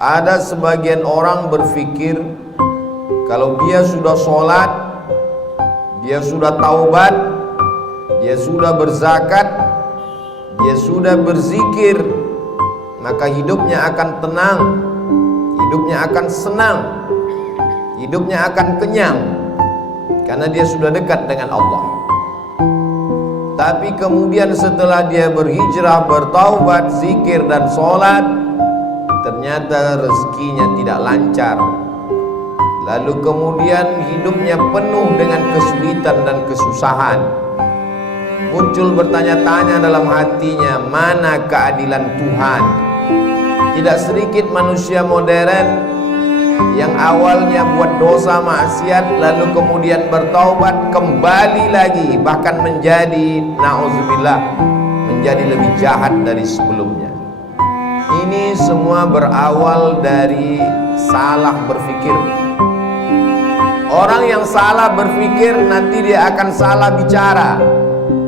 Ada sebagian orang berpikir kalau dia sudah sholat, dia sudah taubat, dia sudah berzakat, dia sudah berzikir, maka hidupnya akan tenang, hidupnya akan senang, hidupnya akan kenyang, karena dia sudah dekat dengan Allah. Tapi kemudian setelah dia berhijrah, bertaubat, zikir dan sholat, ternyata rezekinya tidak lancar. Lalu kemudian hidupnya penuh dengan kesulitan dan kesusahan. Muncul bertanya-tanya dalam hatinya, mana keadilan Tuhan? Tidak sedikit manusia modern yang awalnya buat dosa maksiat, lalu kemudian bertaubat, kembali lagi, bahkan menjadi, na'udzubillah, menjadi lebih jahat dari sebelumnya. Ini semua berawal dari salah berpikir. Orang yang salah berpikir, nanti dia akan salah bicara.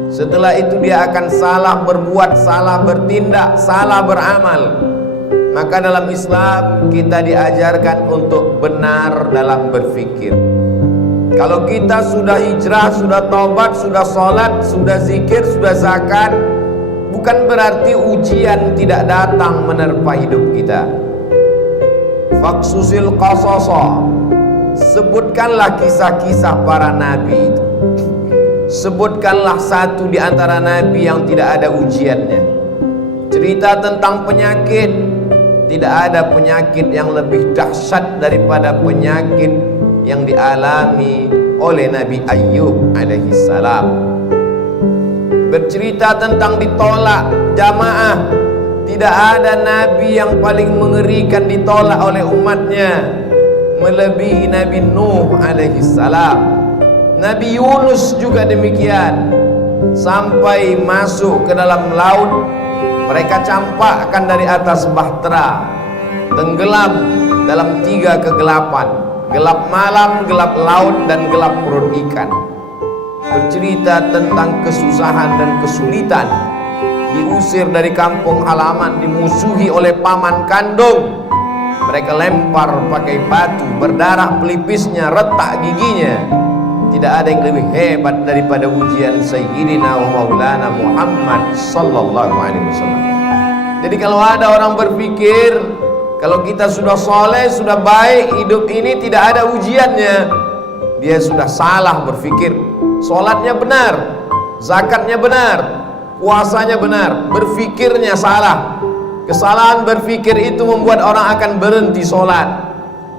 Setelah itu dia akan salah berbuat, salah bertindak, salah beramal. Maka dalam Islam kita diajarkan untuk benar dalam berpikir. Kalau kita sudah hijrah, sudah taubat, sudah sholat, sudah zikir, sudah zakat, bukan berarti ujian tidak datang menerpa hidup kita. Faksusil qasasa, sebutkanlah kisah-kisah para nabi itu. Sebutkanlah satu di antara nabi yang tidak ada ujiannya. Cerita tentang penyakit. Tidak ada penyakit yang lebih dahsyat daripada penyakit yang dialami oleh Nabi Ayyub alaihissalam. Bercerita tentang ditolak jamaah. Tidak ada nabi yang paling mengerikan ditolak oleh umatnya melebihi Nabi Nuh alaihissalam. Nabi Yunus juga demikian. Sampai masuk ke dalam laut, mereka campakkan dari atas bahtera, tenggelam dalam 3 kegelapan, gelap malam, gelap laut, dan gelap perut ikan. Bercerita tentang kesusahan dan kesulitan, diusir dari kampung halaman, dimusuhi oleh paman kandung. Mereka lempar pakai batu, berdarah pelipisnya, retak giginya. Tidak ada yang lebih hebat daripada ujian Sayyidina wa Maulana Muhammad sallallahu alaihi wasallam. Jadi kalau ada orang berpikir kalau kita sudah soleh, sudah baik, hidup ini tidak ada ujiannya, dia sudah salah berpikir. Sholatnya benar, zakatnya benar, puasanya benar, berpikirnya salah. Kesalahan berpikir itu membuat orang akan berhenti sholat.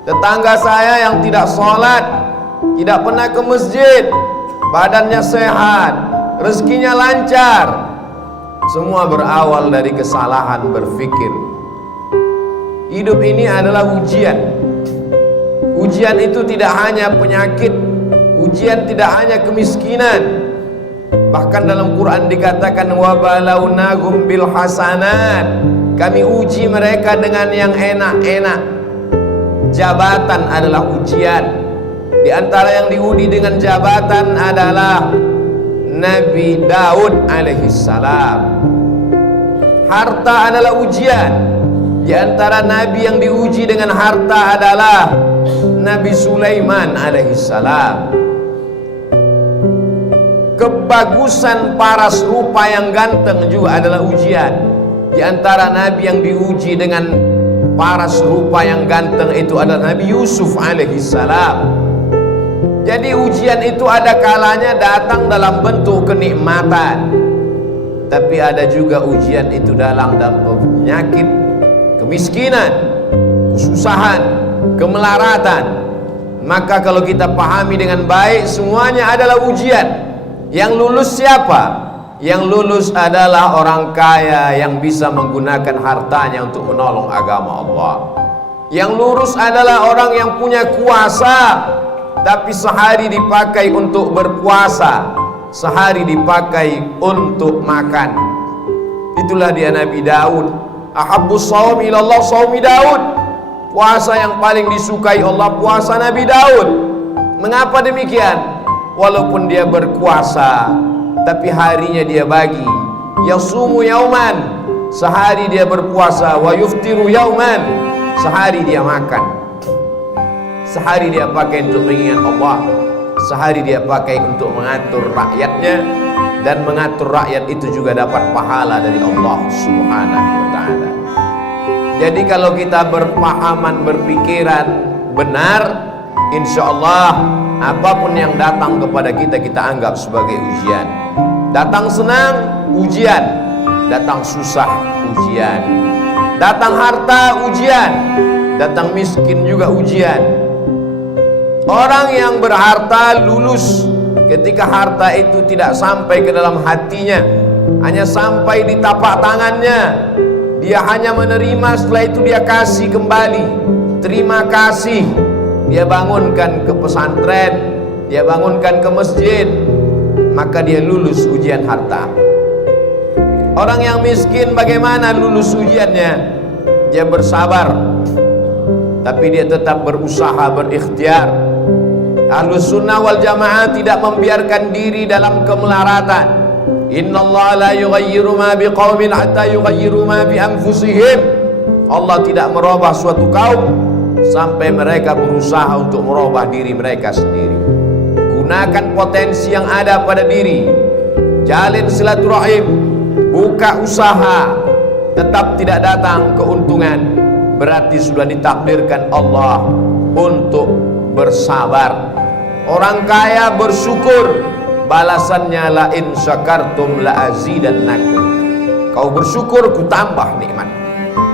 Tetangga saya yang tidak sholat, tidak pernah ke masjid, badannya sehat, rezekinya lancar, semua berawal dari kesalahan berpikir. Hidup ini adalah ujian. Ujian itu tidak hanya penyakit, ujian tidak hanya kemiskinan. Bahkan dalam Quran dikatakan wa balawnahum bil hasanat, kami uji mereka dengan yang enak-enak. Jabatan adalah ujian. Di antara yang diuji dengan jabatan adalah Nabi Daud alaihissalam. Harta adalah ujian. Di antara nabi yang diuji dengan harta adalah Nabi Sulaiman alaihissalam. Kebagusan paras rupa yang ganteng juga adalah ujian. Di antara nabi yang diuji dengan paras rupa yang ganteng itu adalah Nabi Yusuf alaihissalam. Jadi ujian itu ada kalanya datang dalam bentuk kenikmatan, tapi ada juga ujian itu dalam penyakit, kemiskinan, kesusahan, kemelaratan. Maka kalau kita pahami dengan baik, semuanya adalah ujian. Yang lulus siapa? Yang lulus adalah orang kaya yang bisa menggunakan hartanya untuk menolong agama Allah. Yang lurus adalah orang yang punya kuasa, tapi sehari dipakai untuk berpuasa, sehari dipakai untuk makan. Itulah dia Nabi Daud. Ahabbus shaum ilallah shaumi Daud. Puasa yang paling disukai Allah, puasa Nabi Daud. Mengapa demikian? Walaupun dia berkuasa, tapi harinya dia bagi. Yasumu yauman, sehari dia berpuasa. Wa yuftiru yauman, sehari dia makan. Sehari dia pakai untuk mengingat Allah, sehari dia pakai untuk mengatur rakyatnya, dan mengatur rakyat itu juga dapat pahala dari Allah Subhanahu wa ta'ala. Jadi kalau kita berpahaman, berpikiran benar, insya Allah apapun yang datang kepada kita, kita anggap sebagai ujian. Datang senang, ujian. Datang susah, ujian. Datang harta, ujian. Datang miskin juga ujian. Orang yang berharta lulus ketika harta itu tidak sampai ke dalam hatinya, hanya sampai di tapak tangannya. Dia hanya menerima, setelah itu dia kasih kembali. Terima kasih. Dia bangunkan ke pesantren, dia bangunkan ke masjid, maka dia lulus ujian harta. Orang yang miskin bagaimana lulus ujiannya? Dia bersabar, tapi dia tetap berusaha, berikhtiar. Ahlus sunnah wal jamaah tidak membiarkan diri dalam kemelaratan. Innallaha la yughayyiru ma biqaumin hatta yughayyiru ma bi anfusihim. Allah tidak merubah suatu kaum sampai mereka berusaha untuk merubah diri mereka sendiri. Gunakan potensi yang ada pada diri. Jalin silaturahim, buka usaha. Tetap tidak datang keuntungan, berarti sudah ditakdirkan Allah untuk bersabar. Orang kaya bersyukur, balasannya la in syakartum la azidannakum. Kau bersyukur, ku tambah nikmat.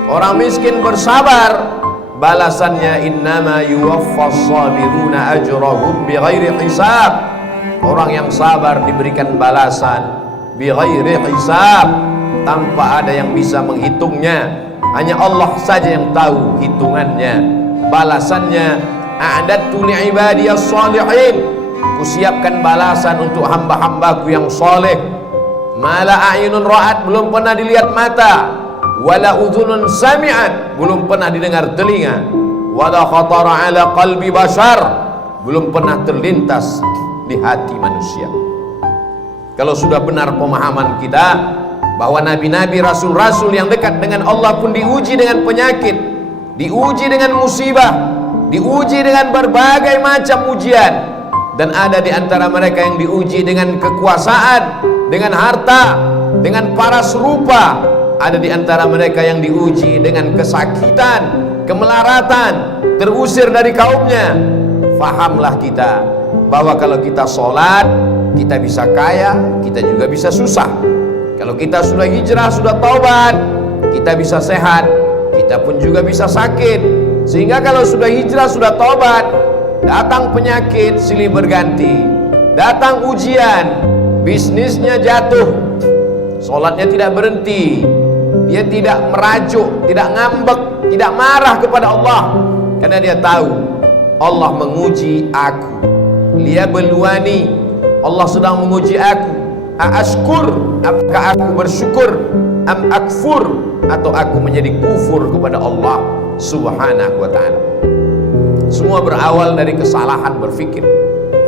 Orang miskin bersabar, balasannya innama yuwaffas sabiruna ajrahum bighairi hisab. Orang yang sabar diberikan balasan bighairi hisab, tanpa ada yang bisa menghitungnya. Hanya Allah saja yang tahu hitungannya. Balasannya a'dadtu li'ibadiyas shalihin, kusiapkan balasan untuk hamba-hambaku yang soleh. Mala a'yunun ra'at, belum pernah dilihat mata. Wala udhunun sami'at, belum pernah didengar telinga. Wala khatara ala qalbi bashar, belum pernah terlintas di hati manusia. Kalau sudah benar pemahaman kita bahwa nabi-nabi, rasul-rasul yang dekat dengan Allah pun diuji dengan penyakit, diuji dengan musibah, diuji dengan berbagai macam ujian, dan ada di antara mereka yang diuji dengan kekuasaan, dengan harta, dengan paras rupa. Ada di antara mereka yang diuji dengan kesakitan, kemelaratan, terusir dari kaumnya. Fahamlah kita bahwa kalau kita sholat, kita bisa kaya, kita juga bisa susah. Kalau kita sudah hijrah, sudah taubat, kita bisa sehat, kita pun juga bisa sakit. Sehingga kalau sudah hijrah, sudah taubat, datang penyakit silih berganti, datang ujian, bisnisnya jatuh, sholatnya tidak berhenti, dia tidak merajuk, tidak ngambek, tidak marah kepada Allah, karena dia tahu Allah menguji aku. Liyabluwani, Allah sedang menguji aku. Aashkur, apakah aku bersyukur? Am akfur, atau aku menjadi kufur kepada Allah Subhanahu wa ta'ala. Semua berawal dari kesalahan berfikir.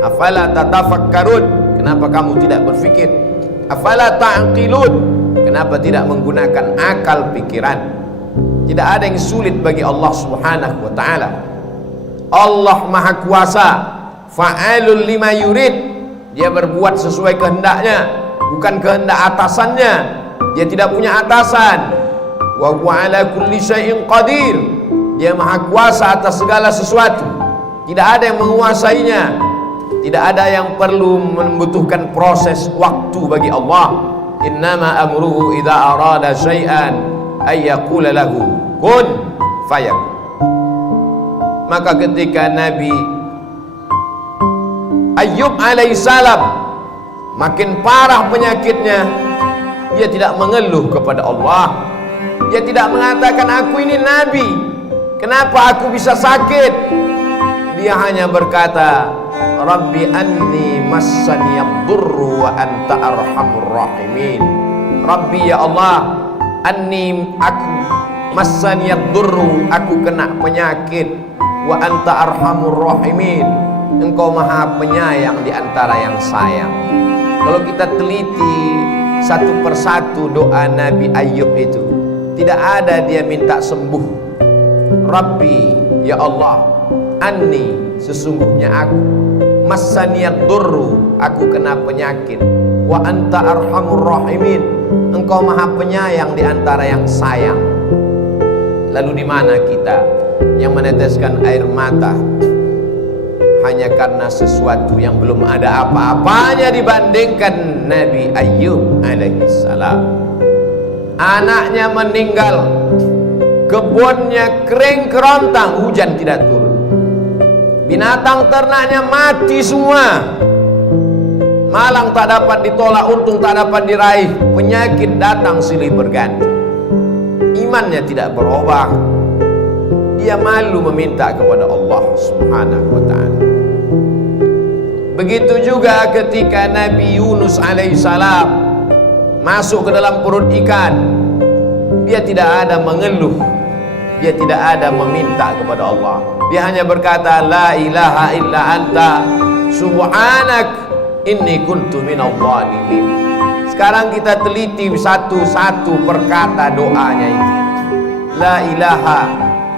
Afala tatafakkarun, kenapa kamu tidak berfikir? Afala ta'qilun, kenapa tidak menggunakan akal pikiran? Tidak ada yang sulit bagi Allah Subhanahu wa ta'ala. Allah Maha Kuasa, fa'alul lima yurid. Dia berbuat sesuai kehendaknya, bukan kehendak atasannya. Dia tidak punya atasan. Wa huwa ala kulli syai'in qadir. Dia maha kuasa atas segala sesuatu. Tidak ada yang menguasainya. Tidak ada yang perlu membutuhkan proses waktu bagi Allah. Innama amruhu idza arada syai'an ay yaqula lahu kun fayakun. Maka ketika Nabi Ayyub alaihissalam makin parah penyakitnya, dia tidak mengeluh kepada Allah. Dia tidak mengatakan aku ini nabi, kenapa aku bisa sakit? Dia hanya berkata, Rabbi anni massaniyad durru wa anta arhamur rahimin. Rabbi, ya Allah, anni, aku, massaniyad durru, aku kena penyakit, wa anta arhamur rahimin, engkau maha penyayang di antara yang sayang. Kalau kita teliti satu persatu doa Nabi Ayyub itu, Tidak ada dia minta sembuh. Rabbi, ya Allah, anni, sesungguhnya aku, massaniyad durru, aku kena penyakit, wa anta arhamur rahimin, engkau maha penyayang di antara yang sayang. Lalu di mana kita yang meneteskan air mata hanya karena sesuatu yang belum ada apa-apanya dibandingkan Nabi Ayyub alaihissalam? Anaknya meninggal, kebunnya kering kerontang, hujan tidak turun, binatang ternaknya mati semua, malang tak dapat ditolak, untung tak dapat diraih, penyakit datang silih berganti. Imannya tidak berubah, dia malu meminta kepada Allah Subhanahu wa ta'ala. Begitu juga ketika Nabi Yunus alaihissalam masuk ke dalam perut ikan, dia tidak ada mengeluh, dia tidak ada meminta kepada Allah, dia hanya berkata la ilaha illa anta subhanak inni kuntu minadh dhalimin. Sekarang kita teliti satu-satu perkata doanya itu. La ilaha,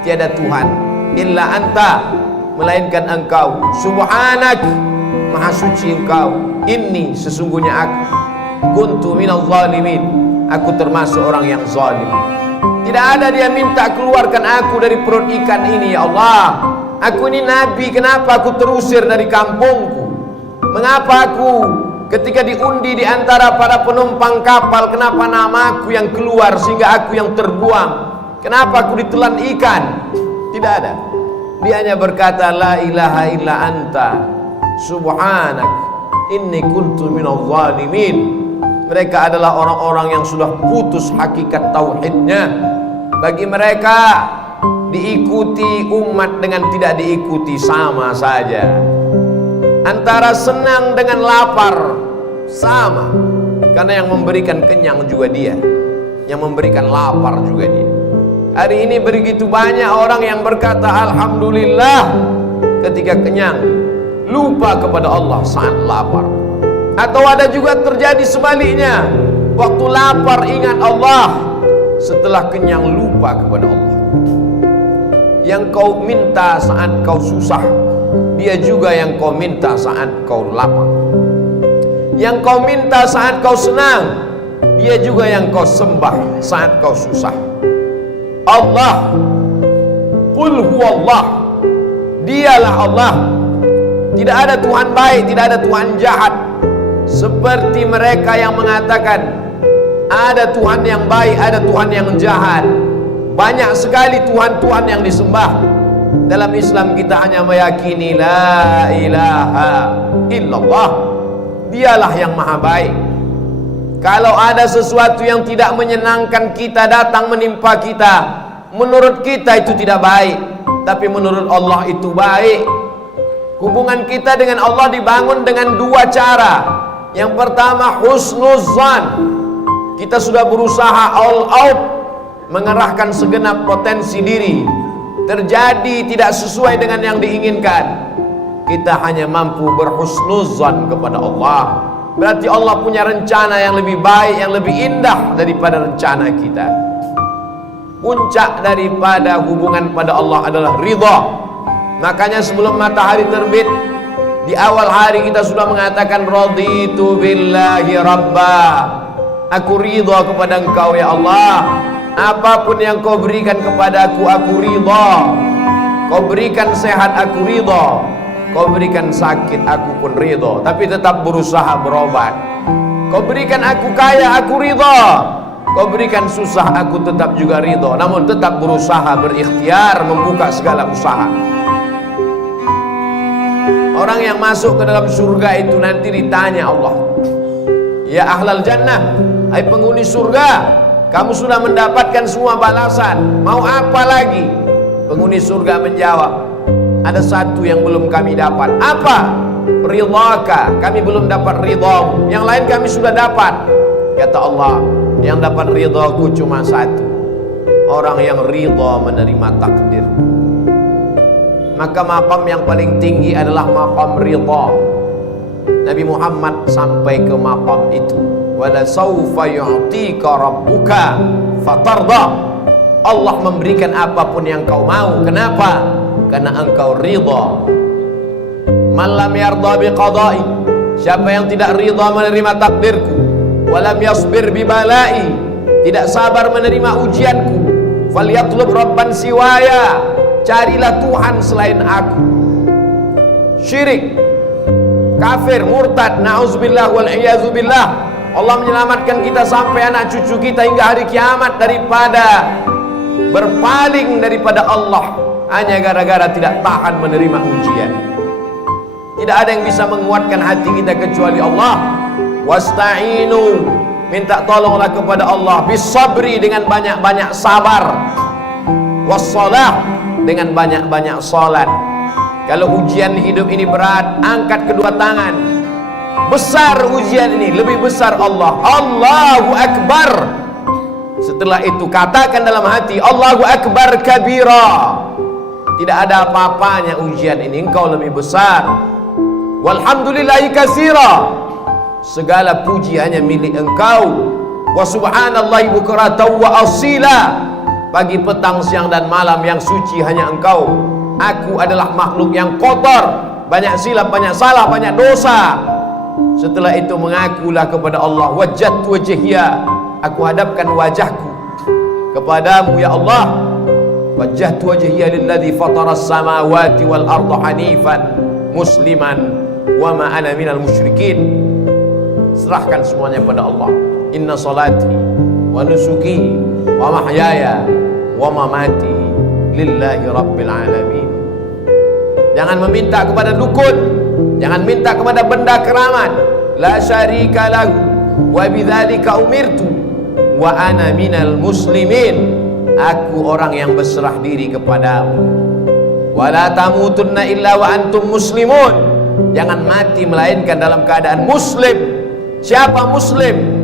tiada Tuhan, illa anta, melainkan engkau, subhanak, maha suci engkau, inni, sesungguhnya aku, kuntu minadh dhalimin, aku termasuk orang yang zalim. Tidak ada dia minta keluarkan aku dari perut ikan ini, ya Allah. Aku ini nabi, kenapa aku terusir dari kampungku? Mengapa aku ketika diundi di antara para penumpang kapal, kenapa namaku yang keluar sehingga aku yang terbuang? Kenapa aku ditelan ikan? Tidak ada. Dia hanya berkata la ilaha illa anta subhanak inni kuntu minadh dhalimin. Mereka adalah orang-orang yang sudah putus hakikat tauhidnya. Bagi mereka diikuti umat dengan tidak diikuti sama saja. Antara senang dengan lapar sama, karena yang memberikan kenyang juga dia, yang memberikan lapar juga dia. Hari ini begitu banyak orang yang berkata alhamdulillah ketika kenyang, lupa kepada Allah saat lapar. Atau ada juga terjadi sebaliknya, waktu lapar ingat Allah, setelah kenyang lupa kepada Allah. Yang kau minta saat kau susah, dia juga yang kau minta saat kau lapar. Yang kau minta saat kau senang, dia juga yang kau sembah saat kau susah. Allah, qul huwallah, dialah Allah. Tidak ada Tuhan baik, tidak ada Tuhan jahat. Seperti mereka yang mengatakan ada Tuhan yang baik, ada Tuhan yang jahat. Banyak sekali Tuhan-Tuhan yang disembah. Dalam Islam kita hanya meyakini la ilaha illallah, dialah yang maha baik. Kalau ada sesuatu yang tidak menyenangkan kita datang menimpa kita, menurut kita itu tidak baik, tapi menurut Allah itu baik. Hubungan kita dengan Allah dibangun dengan dua cara. Yang pertama husnuzan, kita sudah berusaha all out mengerahkan segenap potensi diri, terjadi tidak sesuai dengan yang diinginkan, kita hanya mampu berhusnuzan kepada Allah. Berarti Allah punya rencana yang lebih baik, yang lebih indah daripada rencana kita. Puncak daripada hubungan pada Allah adalah ridha. Makanya sebelum matahari terbit, di awal hari kita sudah mengatakan raditu billahi rabba, aku ridha kepada engkau ya Allah. Apapun yang kau berikan kepadaku, aku ridha. Kau berikan sehat, aku ridha. Kau berikan sakit, aku pun ridha. Tapi tetap berusaha berobat. Kau berikan aku kaya, aku ridha. Kau berikan susah, aku tetap juga ridha. Namun tetap berusaha, berikhtiar, membuka segala usaha. Orang yang masuk ke dalam surga itu nanti ditanya Allah, ya ahlal jannah, hai penghuni surga, kamu sudah mendapatkan semua balasan, mau apa lagi? Penghuni surga menjawab, ada satu yang belum kami dapat. Apa? Ridhaka, kami belum dapat ridhamu. Yang lain kami sudah dapat. Kata Allah, yang dapat ridhaku cuma satu, orang yang ridha menerima takdir. Maka maqam yang paling tinggi adalah maqam ridha. Nabi Muhammad sampai ke maqam itu. Wala sawfa yu'tika rabbuka fatarda. Allah memberikan apapun yang kau mau. Kenapa? Karena engkau ridha. Man lam yarda biqada'i, siapa yang tidak ridha menerima takdirku, walam yasbir bibalai, tidak sabar menerima ujianku, falyatlub rabban siwaya, carilah Tuhan selain aku. Syirik, kafir, murtad, na'udzubillah wal iyazu billah. Allah menyelamatkan kita sampai anak cucu kita hingga hari kiamat daripada berpaling daripada Allah hanya gara-gara tidak tahan menerima ujian. Tidak ada yang bisa menguatkan hati kita kecuali Allah. Wasta'inu, minta tolonglah kepada Allah, bisabri, dengan banyak-banyak sabar, wassalah, dengan banyak-banyak salat. Kalau ujian hidup ini berat, angkat kedua tangan. Besar ujian ini, lebih besar Allah. Allahu Akbar. Setelah itu katakan dalam hati, Allahu Akbar kabira. Tidak ada apa-apanya ujian ini, engkau lebih besar. Walhamdulillahi katsira, segala puji hanya milik engkau. Wa subhanallahi bukratan wa asila, pagi, petang, siang dan malam yang suci hanya engkau. Aku adalah makhluk yang kotor, banyak silap, banyak salah, banyak dosa. Setelah itu mengakulah kepada Allah, wajjahtu wajhiya, aku hadapkan wajahku kepadamu ya Allah. Wajjahtu wajhiya lilladzi fataras samawati wal arda hanifan musliman wa ma ana minal musyrikin. Serahkan semuanya pada Allah. Inna salati wa nusuki wa mahyaya wa mamati lillahi rabbil alamin. Jangan meminta kepada dukun, jangan minta kepada benda keramat. La syarika lahu wa bidzalika umirtu wa ana minal muslimin. Aku orang yang berserah diri kepadamu. Wala tamutunna illa wa antum muslimun. Jangan mati melainkan dalam keadaan muslim. Siapa muslim?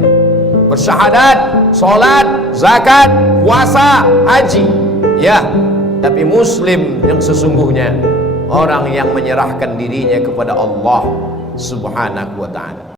Bersyahadat, salat, zakat, puasa, haji. Ya, tapi muslim yang sesungguhnya orang yang menyerahkan dirinya kepada Allah Subhanahu wa ta'ala.